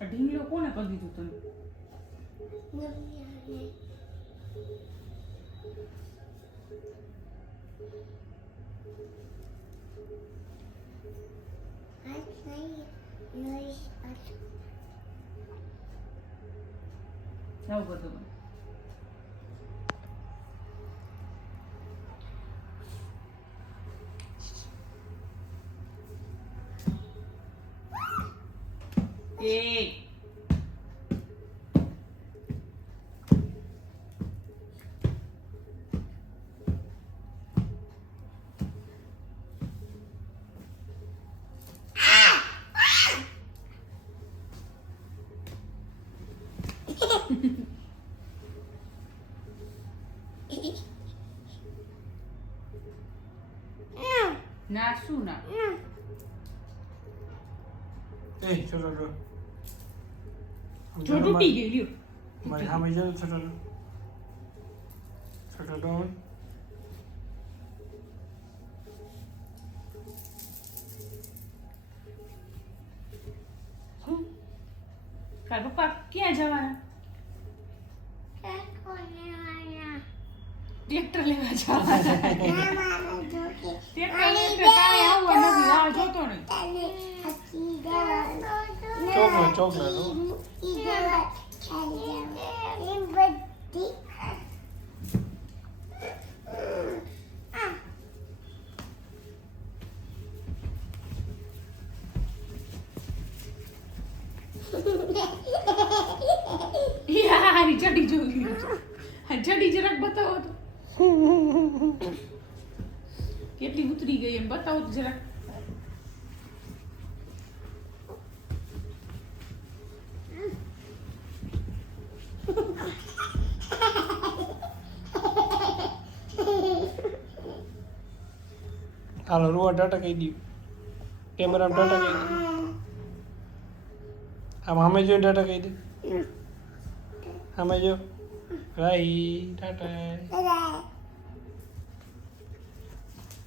ઢીંગલો કોને કરી દીધું તને? જાવ બધું મને. એ ના શું ના એ છોટો જો જો તૂટી ગઈ લ્યો. મારી સામે જો છોટો ડોન તાર પપ્પા ક્યાં જવાના? ટ્રેક્ટર લેવા જવાના. ટ્રેક્ટર કાંઈ આવવા નથી, રાહ જોતો નહીં. ચોકલેટ યાર ચડી જોઈ ચડી જરાક બતાવો તો કેટલી ઉતરી ગઈ એમ બતાવો તો જરાક. હાલો રૂવા ટાટા કહી દઉં કેમેરામાં ટાટા કહી દઉં આમ સામે જોઈને ટાટા કહી દે સામે જો રાઈ ટાટા